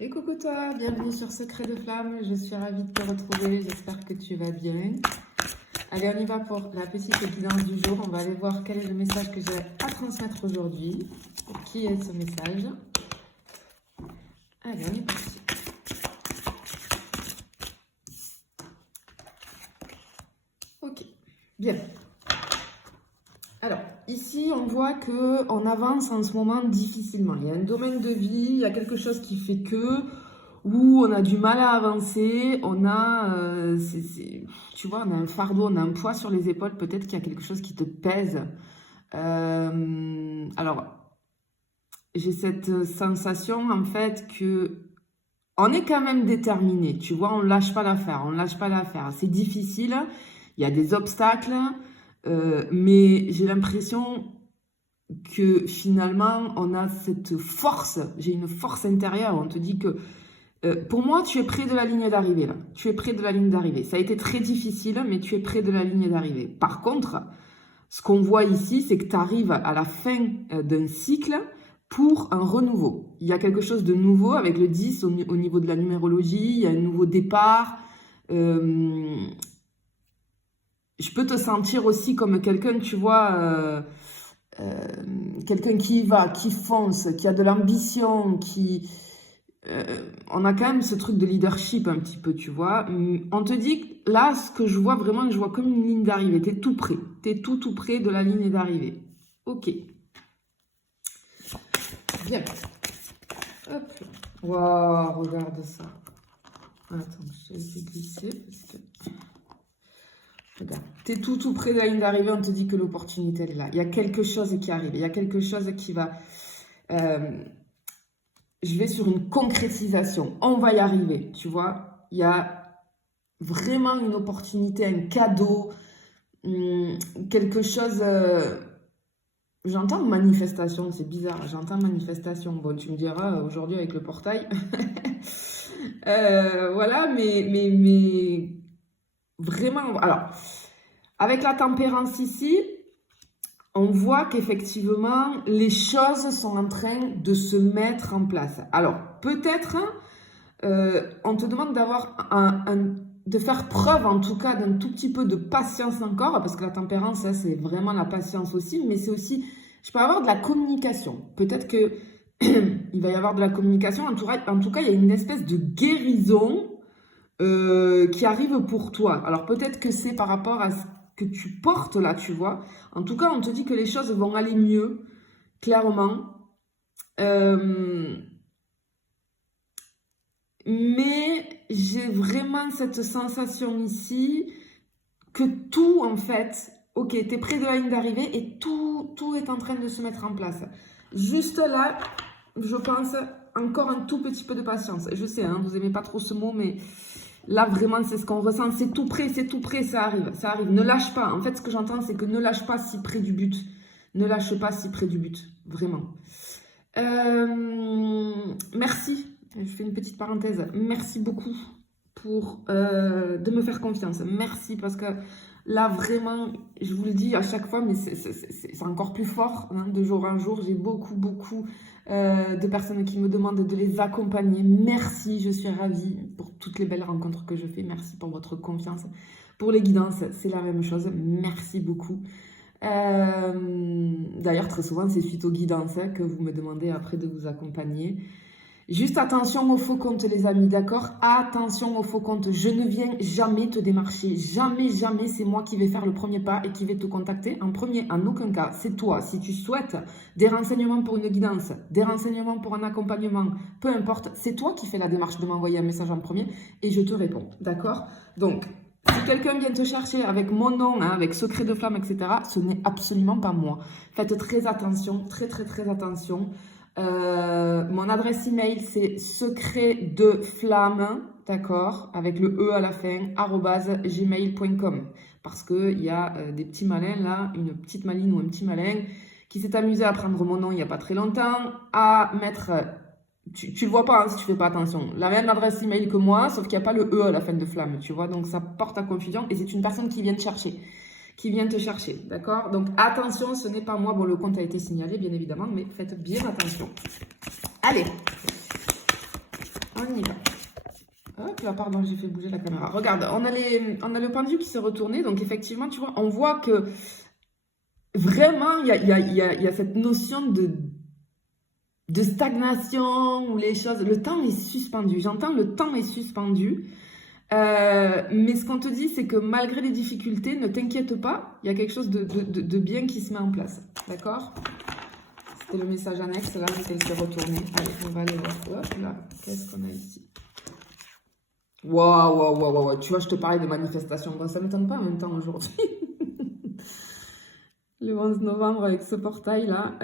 Et coucou toi, bienvenue sur Secret de Flamme, je suis ravie de te retrouver, j'espère que tu vas bien. Allez, on y va pour la petite guidance du jour, on va aller voir quel est le message que j'ai à transmettre aujourd'hui. Pour qui est ce message? Allez, on est parti. Ok, bien. Alors, ici, on voit qu'on avance en ce moment difficilement. Il y a un domaine de vie, il y a quelque chose qui fait que, où on a du mal à avancer, on a, tu vois, on a un fardeau, on a un poids sur les épaules, peut-être qu'il y a quelque chose qui te pèse. Alors, j'ai cette sensation, en fait, que on est quand même déterminé, tu vois, on ne lâche pas l'affaire, on ne lâche pas l'affaire. C'est difficile, il y a des obstacles, mais j'ai l'impression que finalement, on a cette force, j'ai une force intérieure, on te dit que, pour moi, tu es près de la ligne d'arrivée, là. Tu es près de la ligne d'arrivée. Ça a été très difficile, mais tu es près de la ligne d'arrivée. Par contre, ce qu'on voit ici, c'est que tu arrives à la fin d'un cycle pour un renouveau. Il y a quelque chose de nouveau avec le 10 au niveau de la numérologie, il y a un nouveau départ. Je peux te sentir aussi comme quelqu'un, tu vois, quelqu'un qui y va, qui fonce, qui a de l'ambition, qui... on a quand même ce truc de leadership un petit peu, tu vois. On te dit que là, ce que je vois vraiment, je vois comme une ligne d'arrivée. Tu es tout près. Tu es tout près de la ligne d'arrivée. Ok. Bien. Hop. Waouh, regarde ça. Attends, je vais glisser parce que... Regarde. Tu es tout près de la ligne d'arrivée, on te dit que l'opportunité est là. Il y a quelque chose qui arrive. Il y a quelque chose qui va... je vais sur une concrétisation. On va y arriver, tu vois. Il y a vraiment une opportunité, un cadeau, quelque chose... j'entends manifestation, c'est bizarre. J'entends manifestation. Bon, tu me diras, aujourd'hui avec le portail... voilà, mais vraiment... Alors, avec la tempérance ici... on voit qu'effectivement, les choses sont en train de se mettre en place. Alors, peut-être, on te demande d'avoir de faire preuve, en tout cas, d'un tout petit peu de patience encore, parce que la tempérance, ça, c'est vraiment la patience aussi, mais c'est aussi, je peux avoir de la communication. Peut-être que il va y avoir de la communication. En tout cas, il y a une espèce de guérison qui arrive pour toi. Alors, peut-être que c'est par rapport à ce que tu portes là, tu vois. En tout cas, on te dit que les choses vont aller mieux, clairement. Mais j'ai vraiment cette sensation ici que tout, en fait, ok, tu es près de la ligne d'arrivée et tout est en train de se mettre en place. Juste là, je pense, encore un tout petit peu de patience. Je sais, hein, vous n'aimez pas trop ce mot, mais... là, vraiment, c'est ce qu'on ressent. C'est tout près, ça arrive, ça arrive. Ne lâche pas. En fait, ce que j'entends, c'est que ne lâche pas si près du but. Ne lâche pas si près du but. Vraiment. Merci. Je fais une petite parenthèse. Merci beaucoup pour de me faire confiance. Merci parce que là, vraiment, je vous le dis à chaque fois, mais c'est encore plus fort. Hein, de jour en jour, j'ai beaucoup de personnes qui me demandent de les accompagner. Merci, je suis ravie pour toutes les belles rencontres que je fais. Merci pour votre confiance. Pour les guidances, c'est la même chose. Merci beaucoup. D'ailleurs, très souvent, c'est suite aux guidances que vous me demandez après de vous accompagner. Juste attention aux faux comptes, les amis, d'accord? Attention aux faux comptes. Je ne viens jamais te démarcher. Jamais, c'est moi qui vais faire le premier pas et qui vais te contacter en premier. En aucun cas, c'est toi. Si tu souhaites des renseignements pour une guidance, des renseignements pour un accompagnement, peu importe, c'est toi qui fais la démarche de m'envoyer un message en premier et je te réponds, d'accord? Donc, si quelqu'un vient te chercher avec mon nom, hein, avec Secret de Flamme, etc., ce n'est absolument pas moi. Faites très attention, très attention. Mon adresse email, c'est secretdeflamme, d'accord, avec le E à la fin, @gmail.com. Parce qu'il y a des petits malins là, une petite maline ou un petit malin, qui s'est amusé à prendre mon nom il n'y a pas très longtemps, à mettre... tu le vois pas hein, si tu fais pas attention. La même adresse email que moi, sauf qu'il n'y a pas le E à la fin de flamme, tu vois. Donc ça porte à confusion et c'est une personne qui vient te chercher. D'accord? Donc attention, ce n'est pas moi. Bon, le compte a été signalé, bien évidemment, mais faites bien attention. Allez. On y va. Hop là, pardon, j'ai fait bouger la caméra. Regarde, on a le pendule qui s'est retourné. Donc, effectivement, tu vois, on voit que vraiment, il y a cette notion de stagnation où les choses... Le temps est suspendu. J'entends le temps est suspendu. Mais ce qu'on te dit, c'est que malgré les difficultés, ne t'inquiète pas. Il y a quelque chose de bien qui se met en place. D'accord? C'était le message annexe. Là, elle s'est retournée. Allez, on va aller voir. Hop là, qu'est-ce qu'on a ici? Waouh. Tu vois, je te parlais de manifestation. Bon, ça ne m'étonne pas en même temps aujourd'hui. Le 11 novembre avec ce portail-là.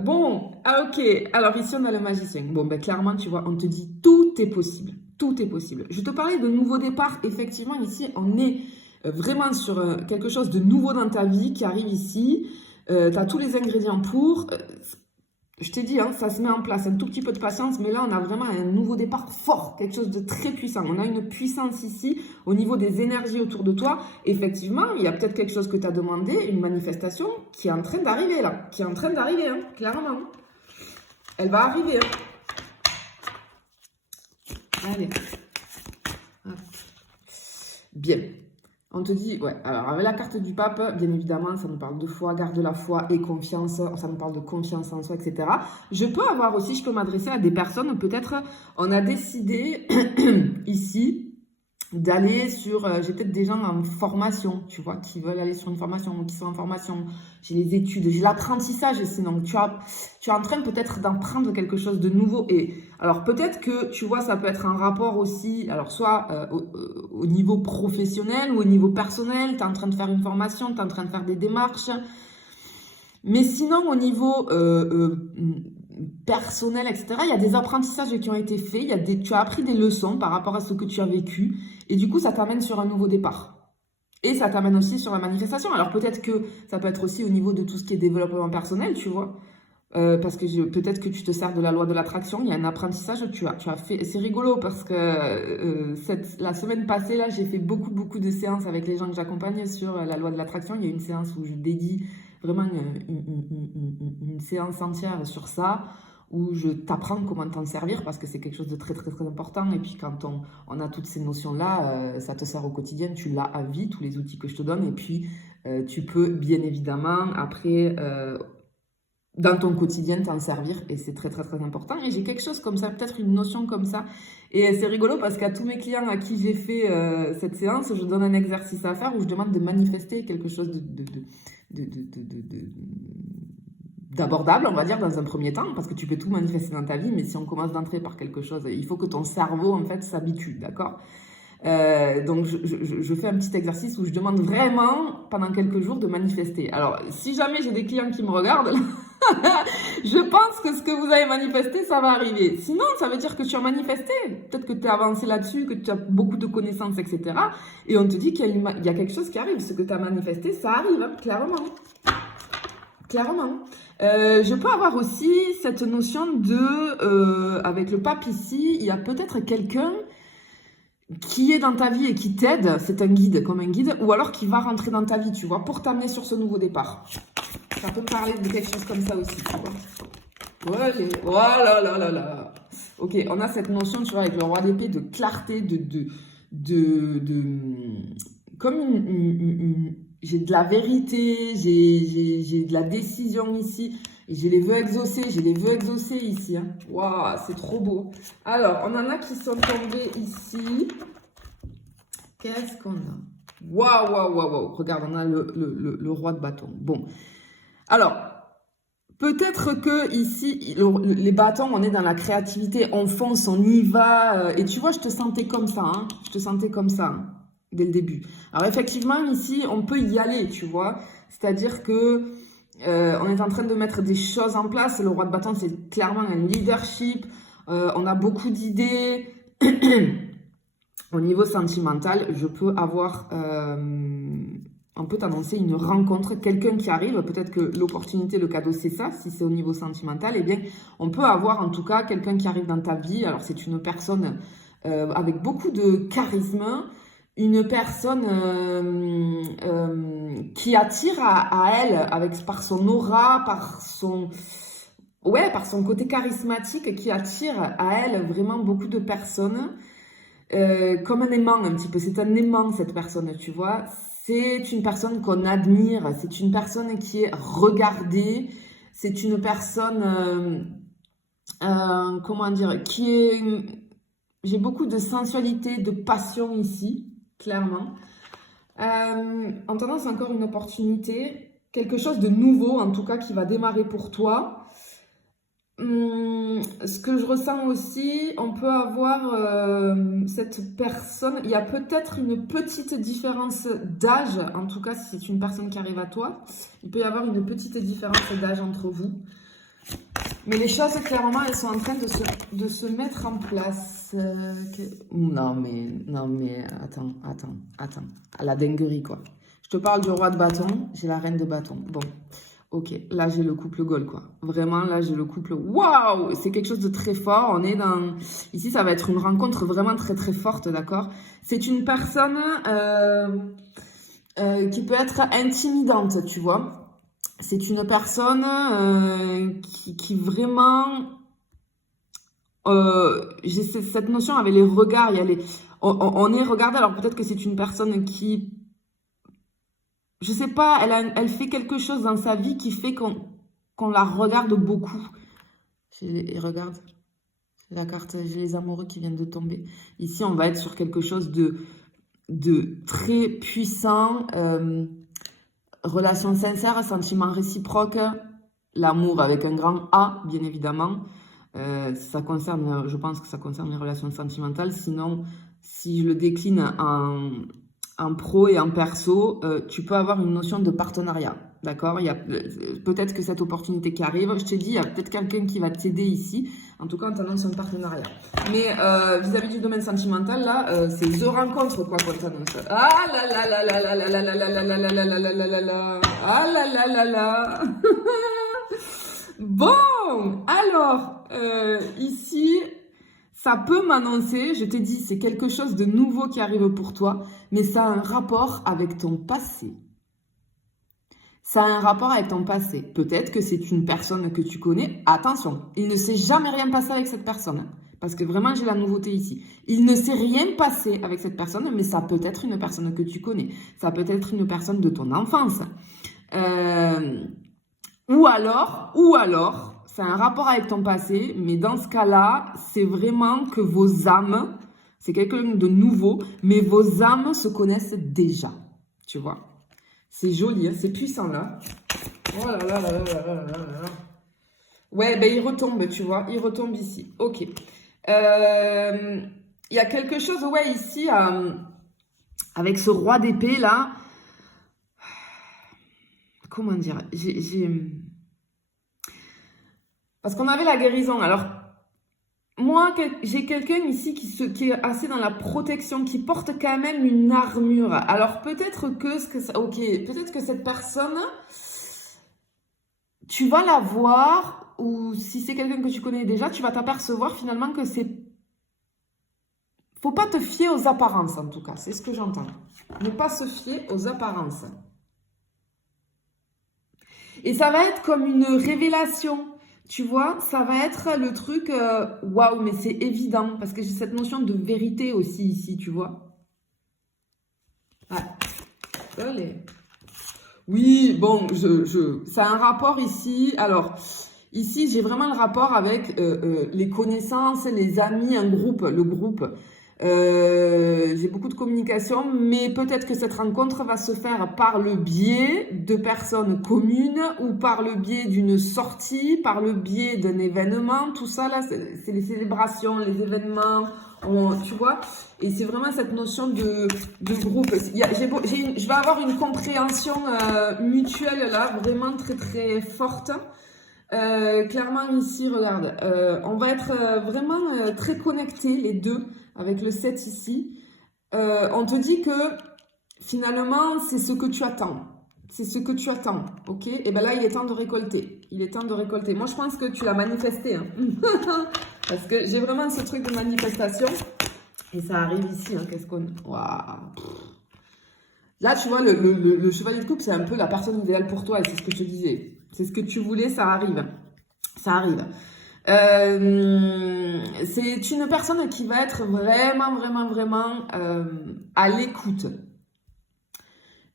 Ok. Alors ici, on a le magicien. Bon, ben clairement, tu vois, on te dit tout est possible. Tout est possible. Je te parlais de nouveau départ. Effectivement, ici, on est vraiment sur quelque chose de nouveau dans ta vie qui arrive ici. Tu as tous les ingrédients pour... je t'ai dit, hein, ça se met en place, un tout petit peu de patience, mais là, on a vraiment un nouveau départ fort, quelque chose de très puissant. On a une puissance ici, au niveau des énergies autour de toi. Effectivement, il y a peut-être quelque chose que tu as demandé, une manifestation qui est en train d'arriver, là. Qui est en train d'arriver, hein, clairement. Elle va arriver, hein. Allez. Hop. Bien. On te dit, ouais, alors avec la carte du pape, bien évidemment, ça nous parle de foi, garde la foi et confiance, ça nous parle de confiance en soi, etc. Je peux m'adresser à des personnes, peut-être, on a décidé ici d'aller sur, j'ai peut-être des gens en formation, tu vois, qui veulent aller sur une formation, qui sont en formation, j'ai les études, j'ai l'apprentissage ici, donc tu es en train peut-être d'en prendre quelque chose de nouveau, et alors peut-être que, tu vois, ça peut être un rapport aussi, alors soit au niveau professionnel ou au niveau personnel, tu es en train de faire une formation, tu es en train de faire des démarches, mais sinon au niveau personnel, etc., il y a des apprentissages qui ont été faits, tu as appris des leçons par rapport à ce que tu as vécu, et du coup, ça t'amène sur un nouveau départ. Et ça t'amène aussi sur la manifestation. Alors peut-être que ça peut être aussi au niveau de tout ce qui est développement personnel, tu vois. Parce que peut-être que tu te sers de la loi de l'attraction, il y a un apprentissage que tu as fait. C'est rigolo parce que la semaine passée, là, j'ai fait beaucoup de séances avec les gens que j'accompagne sur la loi de l'attraction. Il y a une séance où je dédie vraiment une séance entière sur ça, où je t'apprends comment t'en servir parce que c'est quelque chose de très important. Et puis quand on a toutes ces notions-là, ça te sert au quotidien, tu l'as à vie, tous les outils que je te donne. Et puis tu peux bien évidemment après... dans ton quotidien t'en servir, et c'est très important. Et j'ai quelque chose comme ça, peut-être une notion comme ça, et c'est rigolo parce qu'à tous mes clients à qui j'ai fait cette séance, je donne un exercice à faire où je demande de manifester quelque chose d'abordable, on va dire, dans un premier temps, parce que tu peux tout manifester dans ta vie, mais si on commence d'entrer par quelque chose, il faut que ton cerveau en fait s'habitue, d'accord? Donc je fais un petit exercice où je demande vraiment pendant quelques jours de manifester. Alors si jamais j'ai des clients qui me regardent, je pense que ce que vous avez manifesté, ça va arriver. Sinon, ça veut dire que tu as manifesté. Peut-être que tu as avancé là-dessus, que tu as beaucoup de connaissances, etc. Et on te dit qu'il y a quelque chose qui arrive. Ce que tu as manifesté, ça arrive, hein, clairement. Clairement. Je peux avoir aussi cette notion avec le pape ici, il y a peut-être quelqu'un qui est dans ta vie et qui t'aide, c'est un guide, comme un guide, ou alors qui va rentrer dans ta vie, tu vois, pour t'amener sur ce nouveau départ. Ça peut parler de quelque chose comme ça aussi, tu vois. Ouais, oh là. Ok, on a cette notion, tu vois, avec le roi d'épée, de clarté, comme j'ai de la vérité, j'ai de la décision ici. Et j'ai les vœux exaucés ici. Hein. Waouh, c'est trop beau. Alors, on en a qui sont tombés ici. Qu'est-ce qu'on a? Waouh. Regarde, on a le roi de bâton. Bon. Alors, peut-être que ici, les bâtons, on est dans la créativité. On fonce, on y va. Et tu vois, je te sentais comme ça. Hein. Je te sentais comme ça, hein, dès le début. Alors, effectivement, ici, on peut y aller, tu vois. C'est-à-dire que... on est en train de mettre des choses en place. Le roi de bâton, c'est clairement un leadership. On a beaucoup d'idées. Au niveau sentimental, je peux avoir... on peut t'annoncer une rencontre, quelqu'un qui arrive. Peut-être que l'opportunité, le cadeau, c'est ça. Si c'est au niveau sentimental, eh bien, on peut avoir en tout cas quelqu'un qui arrive dans ta vie. Alors, c'est une personne avec beaucoup de charisme. Une personne qui attire à elle par son aura, par son... Ouais, par son côté charismatique qui attire à elle vraiment beaucoup de personnes. Comme un aimant un petit peu. C'est un aimant, cette personne, tu vois. C'est une personne qu'on admire. C'est une personne qui est regardée. C'est une personne, comment dire, qui est... J'ai beaucoup de sensualité, de passion ici, clairement. En tenant, c'est encore une opportunité. Quelque chose de nouveau, en tout cas, qui va démarrer pour toi. Ce que je ressens aussi, on peut avoir cette personne, il y a peut-être une petite différence d'âge, en tout cas si c'est une personne qui arrive à toi, il peut y avoir une petite différence d'âge entre vous. Mais les choses, clairement, elles sont en train de se mettre en place. Non mais, attends, à la dinguerie quoi. Je te parle du roi de bâton, j'ai la reine de bâton. Bon. Ok, là j'ai le couple goal quoi. Vraiment, là j'ai le couple. Waouh, c'est quelque chose de très fort. On est dans. Ici, ça va être une rencontre vraiment très très forte, d'accord? C'est une personne qui peut être intimidante, tu vois. C'est une personne qui vraiment. J'ai cette notion avec les regards. Il y a les... on est regardé, alors peut-être que c'est une personne qui. Je sais pas, elle fait quelque chose dans sa vie qui fait qu'on la regarde beaucoup. Regarde, c'est la carte, j'ai les amoureux qui viennent de tomber. Ici, on va être sur quelque chose de très puissant. Relation sincère, sentiment réciproque, l'amour avec un grand A, bien évidemment. Ça concerne, je pense que ça concerne les relations sentimentales. Sinon, si je le décline en pro et en perso, tu peux avoir une notion de partenariat, d'accord? Il y a peut-être que cette opportunité qui arrive, je te dis, il y a peut-être quelqu'un qui va t'aider ici. En tout cas, on t'annonce un partenariat. Mais vis-à-vis du domaine sentimental, là, c'est The Rencontre, quoi, qu'on t'annonce. Ah là là là là là là là là là là là là là là là là là. Ah là là là là. Bon, alors, ici... Ça peut m'annoncer, je t'ai dit, c'est quelque chose de nouveau qui arrive pour toi, mais ça a un rapport avec ton passé. Ça a un rapport avec ton passé. Peut-être que c'est une personne que tu connais. Attention, il ne s'est jamais rien passé avec cette personne. Parce que vraiment, j'ai la nouveauté ici. Il ne s'est rien passé avec cette personne, mais ça peut être une personne que tu connais. Ça peut être une personne de ton enfance. Ou alors, c'est un rapport avec ton passé, mais dans ce cas-là, c'est vraiment que vos âmes, c'est quelqu'un de nouveau, mais vos âmes se connaissent déjà, tu vois. C'est joli, hein, c'est puissant là. Oh là là là là là là là là. Ouais, ben il retombe, tu vois, il retombe ici. Ok. Il y a quelque chose, ouais, ici, avec ce roi d'épée là. Comment dire, parce qu'on avait la guérison. Alors, moi, j'ai quelqu'un ici qui est assez dans la protection, qui porte quand même une armure. Alors, peut-être que ok, peut-être que cette personne, tu vas la voir, ou si c'est quelqu'un que tu connais déjà, tu vas t'apercevoir finalement que c'est... Faut pas te fier aux apparences, en tout cas. C'est ce que j'entends. Ne pas se fier aux apparences. Et ça va être comme une révélation, tu vois, ça va être le truc, waouh, mais c'est évident, parce que j'ai cette notion de vérité aussi ici, tu vois. Ouais. Allez. Oui, bon, ça a un rapport ici, alors, ici, j'ai vraiment le rapport avec les connaissances, les amis, un groupe, le groupe. J'ai beaucoup de communication, mais peut-être que cette rencontre va se faire par le biais de personnes communes ou par le biais d'une sortie, par le biais d'un événement. Tout ça, là, c'est les célébrations, les événements, tu vois. Et c'est vraiment cette notion de groupe. Je vais avoir une compréhension mutuelle, là, vraiment très, très forte. Clairement ici, regarde, on va être vraiment très connectés les deux avec le 7 ici. On te dit que finalement c'est ce que tu attends. C'est ce que tu attends, ok? Et bien là il est temps de récolter. Il est temps de récolter. Moi je pense que tu l'as manifesté. Hein. Parce que j'ai vraiment ce truc de manifestation. Et ça arrive ici, hein, qu'est-ce qu'on... Waouh. Là tu vois, le chevalier de coupe c'est un peu la personne idéale pour toi et c'est ce que je te disais. C'est ce que tu voulais, ça arrive. Ça arrive. C'est une personne qui va être vraiment à l'écoute.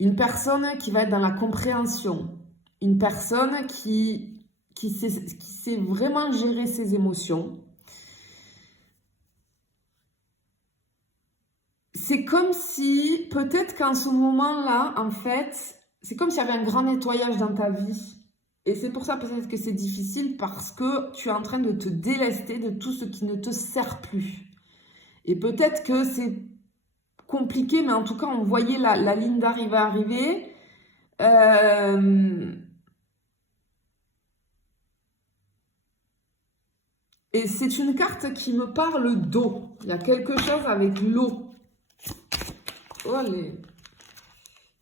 Une personne qui va être dans la compréhension. Une personne qui sait vraiment gérer ses émotions. C'est comme si, peut-être qu'en ce moment-là, en fait, c'est comme s'il y avait un grand nettoyage dans ta vie. Et c'est pour ça peut-être que c'est difficile parce que tu es en train de te délester de tout ce qui ne te sert plus. Et peut-être que c'est compliqué, mais en tout cas, on voyait la ligne d'arrivée arriver. Et c'est une carte qui me parle d'eau. Il y a quelque chose avec l'eau. Oh, il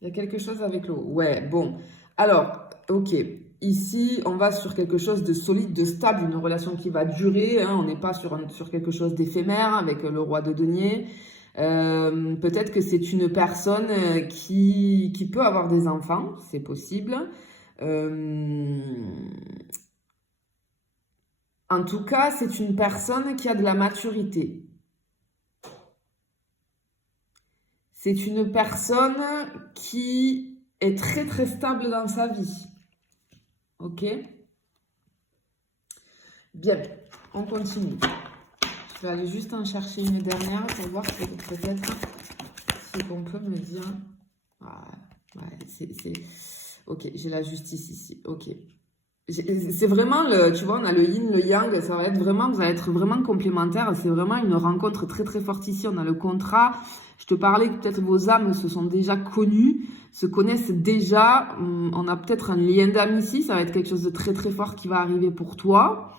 y a quelque chose avec l'eau. Ouais, bon. Alors, ok. Ici, on va sur quelque chose de solide, de stable, une relation qui va durer. Hein, on n'est pas sur quelque chose d'éphémère avec le roi de denier. Peut-être que c'est une personne qui peut avoir des enfants, c'est possible. En tout cas, c'est une personne qui a de la maturité. C'est une personne qui est très stable dans sa vie. Ok? Bien, on continue. Je vais aller juste en chercher une dernière pour voir peut-être ce qu'on peut me dire. Ah, ouais, ok, j'ai la justice ici. Ok. C'est vraiment, tu vois, on a le yin, le yang, ça va être vraiment, vous allez être vraiment complémentaires. C'est vraiment une rencontre très forte ici. On a le contrat. Je te parlais que peut-être vos âmes se sont déjà connues, se connaissent déjà. On a peut-être un lien d'âme ici. Ça va être quelque chose de très fort qui va arriver pour toi.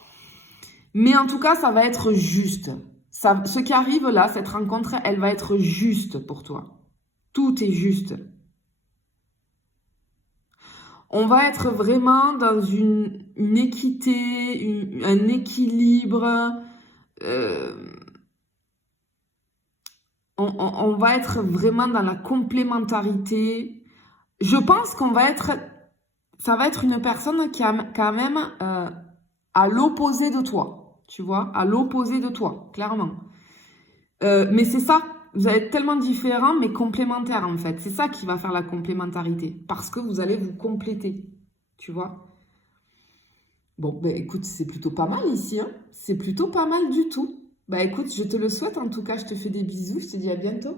Mais en tout cas, ça va être juste. Ce qui arrive là, cette rencontre, elle va être juste pour toi. Tout est juste. On va être vraiment dans une équité, un équilibre. On va être vraiment dans la complémentarité. Je pense ça va être une personne qui est quand même à l'opposé de toi, tu vois, à l'opposé de toi, clairement. Mais c'est ça, vous allez être tellement différents, mais complémentaires en fait. C'est ça qui va faire la complémentarité, parce que vous allez vous compléter, tu vois. Bon, ben écoute, c'est plutôt pas mal ici, hein. C'est plutôt pas mal du tout. Bah écoute, je te le souhaite, en tout cas, je te fais des bisous, je te dis à bientôt.